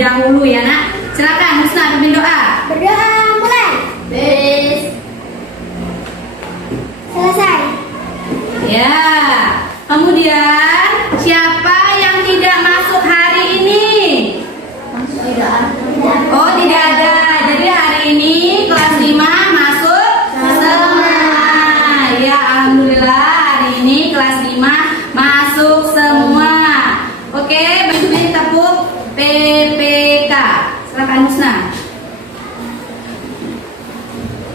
dahulu ya nak. Silakan Husna pimpin doa. Berdoa mulai. Selesai. Ya. Kemudian siapa yang tidak masuk hari ini? Oh, tidak ada. Jadi hari ini kelas 5 masuk semua. Ya, alhamdulillah hari ini kelas 5 masuk semua. Oke, beri tepuk PPK. Silakan Husna.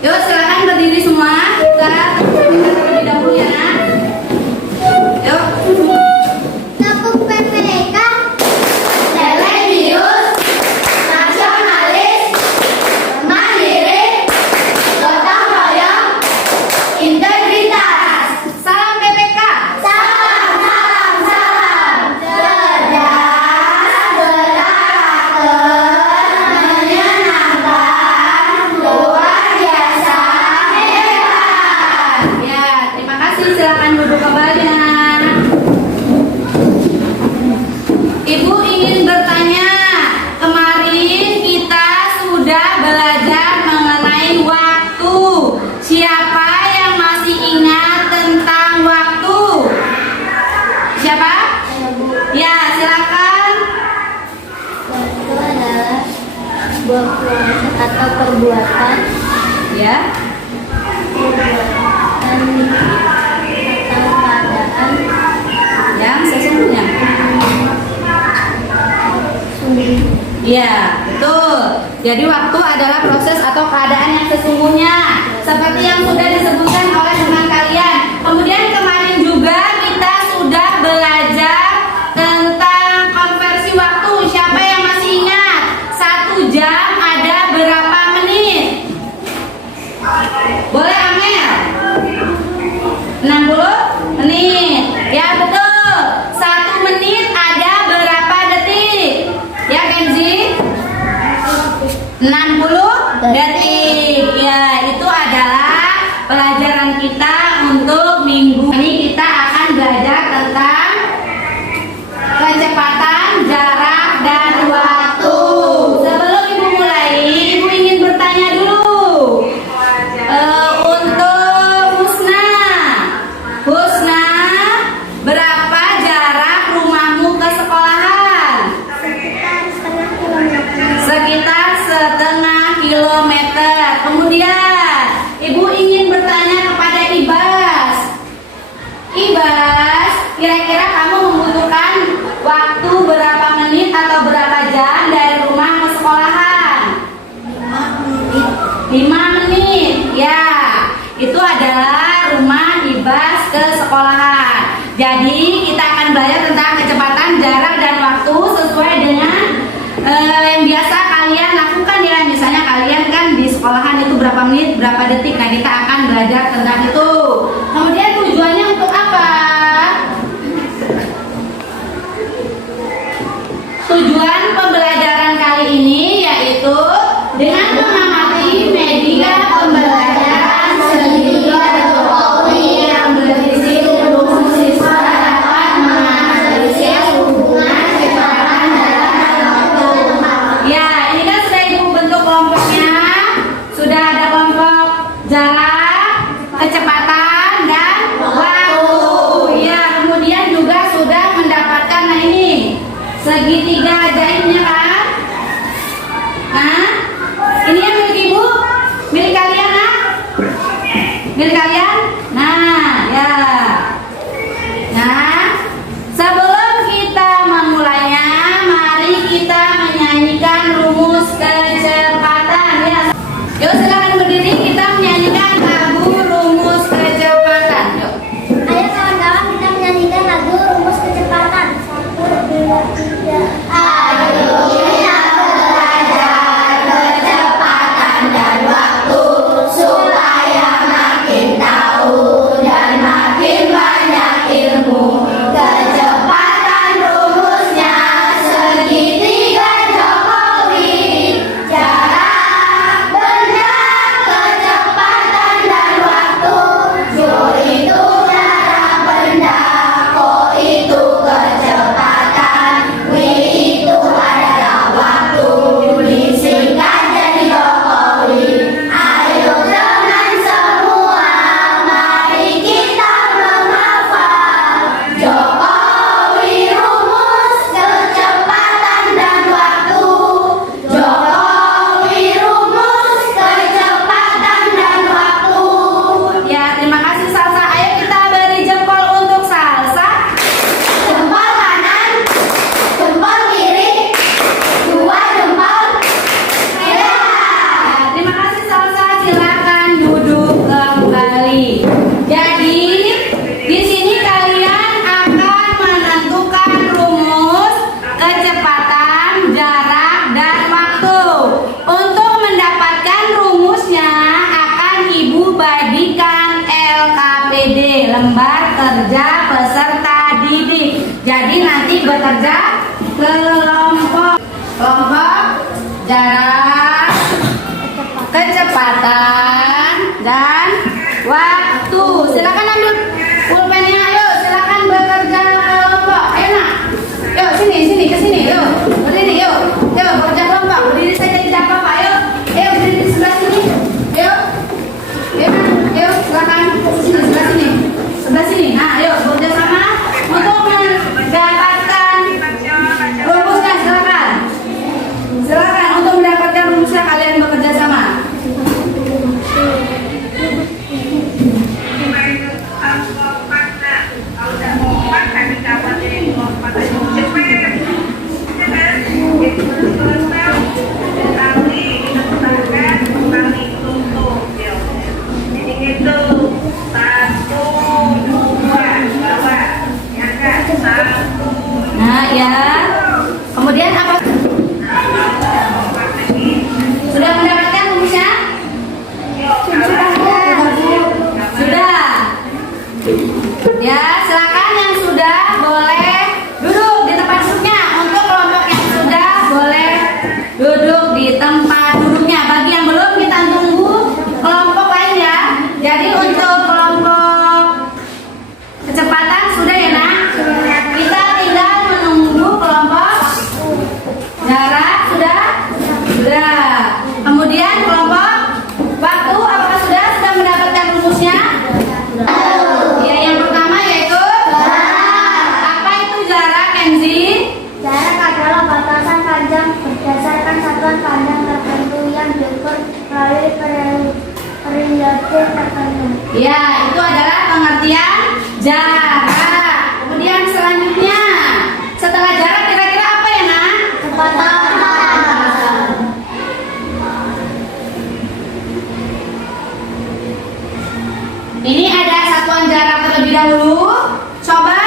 Yuk, silakan berdiri semua. Kita terlebih dahulu ya, nak. Yuk. Tepuk PPK. Religius, nasionalis, mandiri, gotong royong, integritas. Salam PPK. Salam, salam, salam. Cerdas, berakal, menyenangkan, luar biasa, hebat. Ya, terima kasih. Silakan duduk kembali. Ibu ingin bertanya, kemarin kita sudah belajar mengenai waktu. Siapa yang masih ingat tentang waktu? Siapa? Ya, silakan. Waktu adalah sebuah proses atau perbuatan Ya. atau keadaan Yang sesungguhnya. Iya, betul. Jadi waktu adalah proses atau keadaan yang sesungguhnya, seperti yang sudah disebutkan oleh teman kalian. Kemudian kemarin juga kita sudah belajar tentang konversi waktu. Siapa yang masih ingat? 1 jam ada berapa menit? Boleh Amel? 60 menit. Ya betul. 1 menit ada berapa detik? Ya Kenzi? 60 detik. Ya, itu adalah pelajaran kita untuk minggu ini. Kita akan belajar tentang kecepatan, jarak, dan waktu. Sebelum ibu mulai, ibu ingin bertanya dulu. Untuk Husna, berapa jarak rumahmu ke sekolahan? sekitar setengah kilometer. Sekitar 1/2 kilometer. Kemudian ibu ingin bertanya kepada Ibas. Ibas, kira-kira kamu membutuhkan waktu berapa menit atau berapa jam dari rumah ke sekolahan? 5 menit. Ya, itu adalah rumah Ibas ke sekolahan. Jadi kita akan belajar tentang kecepatan, jarak, dan waktu sesuai dengan yang biasa kalian lakukan ya. Misalnya kalian kan di sekolahan itu berapa menit, berapa detik. Nah, kita akan belajar tentang itu. Kemudian tujuannya untuk apa? Tujuan pembelajaran kali ini yaitu dengan mengamati media pembelajaran sehingga teori yang berisi rumus siswa dapat menganalisis hubungan kecepatan jarak dan waktu. Ya, ini kan sudah ibu bentuk kelompoknya. Sudah ada kelompok jarak, kecepatan, dan waktu. Ya, kemudian juga sudah mendapatkan ini segitiga ajaibnya kan? Hah? Ini yang milik ibu? Milik kalian nak? Milik kalian? Nah, ya. Nah, sebelum kita memulainya, mari kita menyanyikan rumus kecepatan ya. Yuk silakan berdiri, kita menyanyikan lagu rumus kecepatan. Yuk. Ayo kawan-kawan, kita menyanyikan lagu rumus kecepatan. 1, 2, 3. Ayo peserta didik. Jadi nanti bekerja kelompok. Kelompok, jarak, kecepatan, dan waktu. Silakan ambil pulpennya. Ayo, silakan bekerja kelompok. Ayo nak, yuk sini ke sini. Yuk berdiri, yuk bekerja kelompok. Berdiri saja tidak apa-apa. Ayo berdiri di sebelah sini. Ayo silakan sini, sebelah sini. Nah, ayo bekerja sama untuk mendapatkan rumusnya. Silakan untuk mendapatkan rumusnya kalian bekerja sama. Nah ya, kemudian apa? Sudah mendapatkan rumusnya? Sudah. Ya, silakan yang sudah boleh duduk di tempat duduknya. Untuk kelompok yang sudah boleh duduk di tempat duduknya. Bagi yang belum, kita tunggu kelompok lain ya. Jadi untuk kelompok kecepatan sudah ya nak? Kita tinggal menunggu kelompok jarak sudah? Sudah. Kemudian kelompok waktu apakah sudah mendapatkan rumusnya? Ya, yang pertama yaitu apa itu jarak, Kenzi? Jarak adalah batasan panjang berdasarkan satuan pandang tertentu yang diukur melalui periode tertentu. Ya, itu adalah pengertian jarak. Kemudian selanjutnya, setelah jarak kira-kira apa ya nak? Kecepatan. Ini ada satuan jarak terlebih dahulu. Coba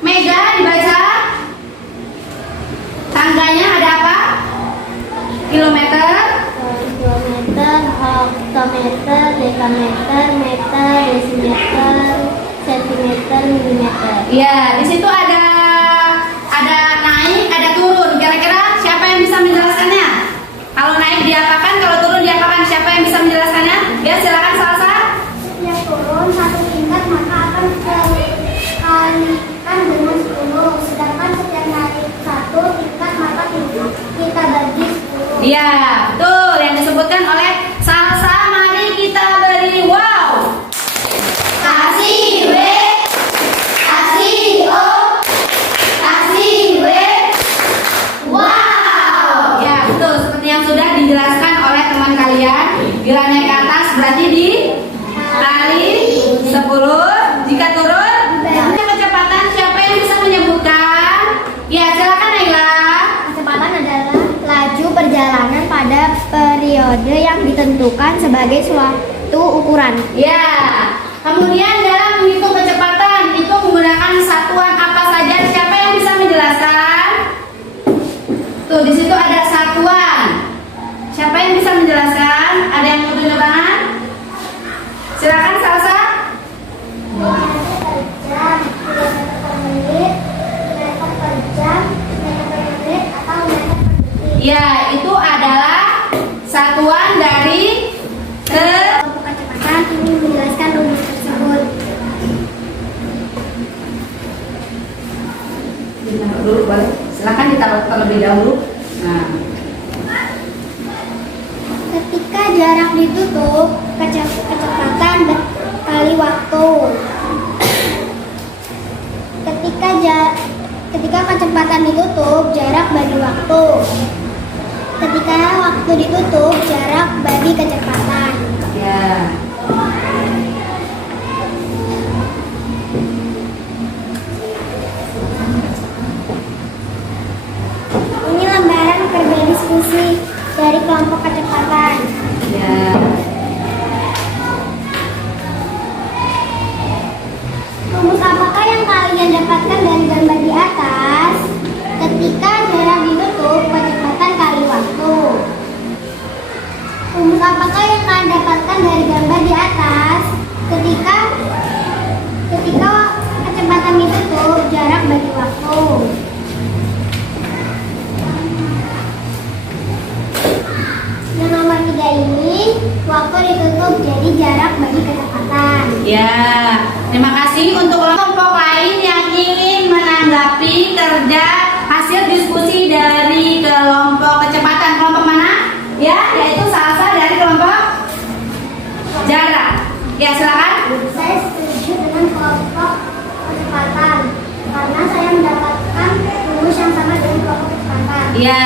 Mega dibaca. Tanggalnya ada apa? Kilometer, Kilometer, oktometer, dekameter, meter, desimeter, sentimeter, milimeter. ya di situ ada naik, ada turun. Kira-kira siapa yang bisa menjelaskannya? Kalau naik diapakan, kalau turun diapakan? Siapa yang bisa menjelaskannya? Ya silakan Salsa. Setiap turun satu tingkat maka akan dikalikan dengan 10. Sedangkan setiap naik satu tingkat maka kita bagi 10. Iya, betul yang disebutkan oleh Salsa. Mari kita beri wow. Kasih W, kasih O, kasih W. Wow. Ya, betul seperti yang sudah dijelaskan oleh teman kalian. Bila naik ke atas berarti di kali 10. Jika turun, kecepatan siapa yang bisa menyebutkan? Ya, silakan Naila. Kecepatan adalah laju perjalanan pada periode yang ditentukan sebagai suatu ukuran. Ya. Kemudian dalam menghitung kecepatan itu menggunakan satuan apa saja? Siapa yang bisa menjelaskan? Tuh di situ ada satuan. Siapa yang bisa menjelaskan? Ada yang mau tunjuk tangan? Silakan Salsa. Per jam, kilometer per menit, meter per jam, meter per menit, atau meter per detik. Ya, itu adalah satuan dari Kelompok kecepatan ini menjelaskan rumus tersebut. ditaruh dulu, silakan ditaruh terlebih dahulu. Nah, Ketika jarak ditutup, kecepatan kali waktu. Ketika kecepatan ditutup, jarak bagi waktu. Ketika waktu ditutup, jarak bagi kecepatan. ya. Ini lembaran kerja diskusi dari kelompok kecepatan. Ya. Rumus apakah yang kalian dapatkan dari gambar di atas? Ketika jarak ditutup, kecepatan kali waktu. Rumus apakah yang kalian dapatkan dari gambar di atas? Ketika kecepatan kerja hasil diskusi dari kelompok kecepatan. Kelompok mana? Ya, yaitu salsa dari kelompok jarak. Ya, silakan. Saya setuju dengan kelompok kecepatan karena saya mendapatkan rumus yang sama dengan kelompok kecepatan. Ya,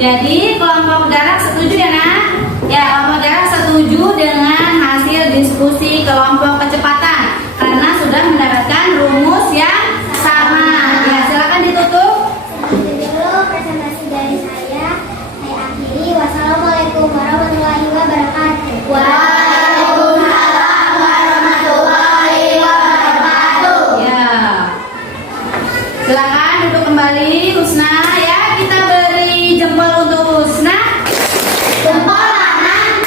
jadi kelompok jarak setuju ya, Nak? Ya, kelompok jarak setuju dengan hasil diskusi kelompok kecepatan karena sudah mendapatkan rumus yang sama. Ya, silakan ditutup. Segitu dulu presentasi dari saya. Saya akhiri. Wassalamualaikum warahmatullahi wabarakatuh. Waalaikumsalam warahmatullahi wabarakatuh. Ya. Silakan duduk kembali, Husna. Ya, kita beri jempol untuk Husna. Jempol kanan,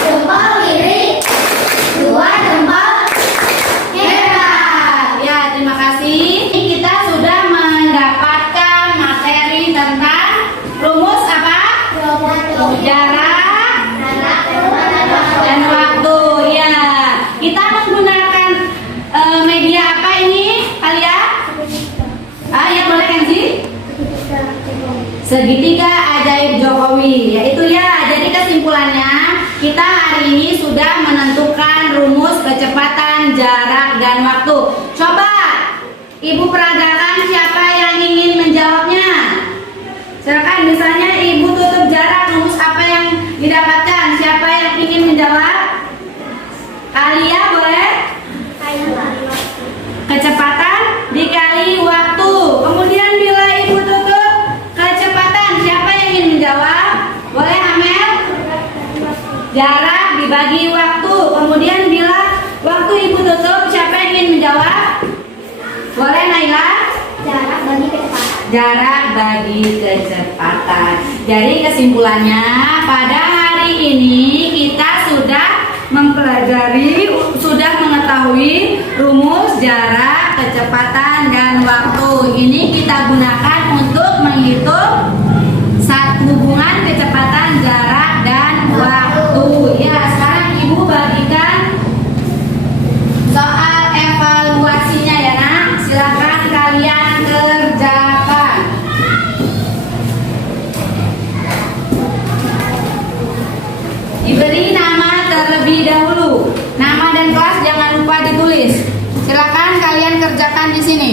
jempol kiri, dua jempol. Hebat. Ya, terima kasih. Kita sudah mendapatkan materi tentang rumus apa? Jarak dan waktu. Ya, kita menggunakan media apa ini kalian? Ya boleh kan sih? Segitiga ajaib Jokowi. Yaitu ya. Jadi kesimpulannya kita hari ini sudah menentukan rumus kecepatan, jarak dan waktu. Coba Ibu peragakan siapa yang ingin menjawabnya. Silakan, misalnya Ibu tutup jarak, rumus apa yang didapatkan? Siapa yang ingin menjawab? Alia boleh? Kecepatan dikali waktu. Kemudian bila Ibu tutup kecepatan, siapa yang ingin menjawab? Boleh Amel? Jarak dibagi waktu. Kemudian bila waktu Ibu tutup, siapa yang ingin menjawab? Boleh Naila? Jarak bagi kecepatan. Jarak bagi kecepatan. Jadi kesimpulannya pada hari ini kita sudah mempelajari, sudah mengetahui rumus jarak, kecepatan dan waktu. Ini kita gunakan untuk menghitung hubungan kecepatan, jarak dan waktu. Ya, sekarang Ibu bagikan soal evaluasinya ya, Nak. Silakan kalian kerjakan. Diberi nama terlebih dahulu. Nama dan kelas jangan lupa ditulis. Silakan kalian kerjakan di sini.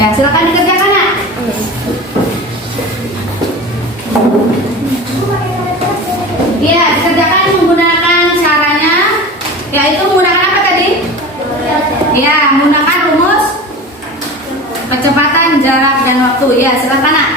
Ya, silakan dikerjakan, Nak. Iya, dikerjakan menggunakan caranya, yaitu menggunakan apa tadi? Ya, menggunakan rumus kecepatan, jarak dan waktu. Ya, silakan, Nak.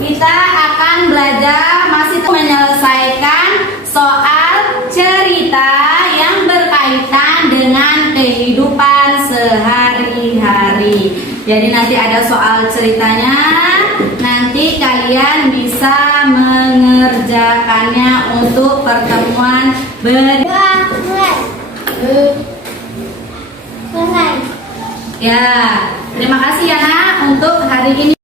Kita akan belajar masih menyelesaikan soal cerita yang berkaitan dengan kehidupan sehari-hari. Jadi nanti ada soal ceritanya, nanti kalian bisa mengerjakannya untuk pertemuan Selesai. Ya, terima kasih ya Nak untuk hari ini.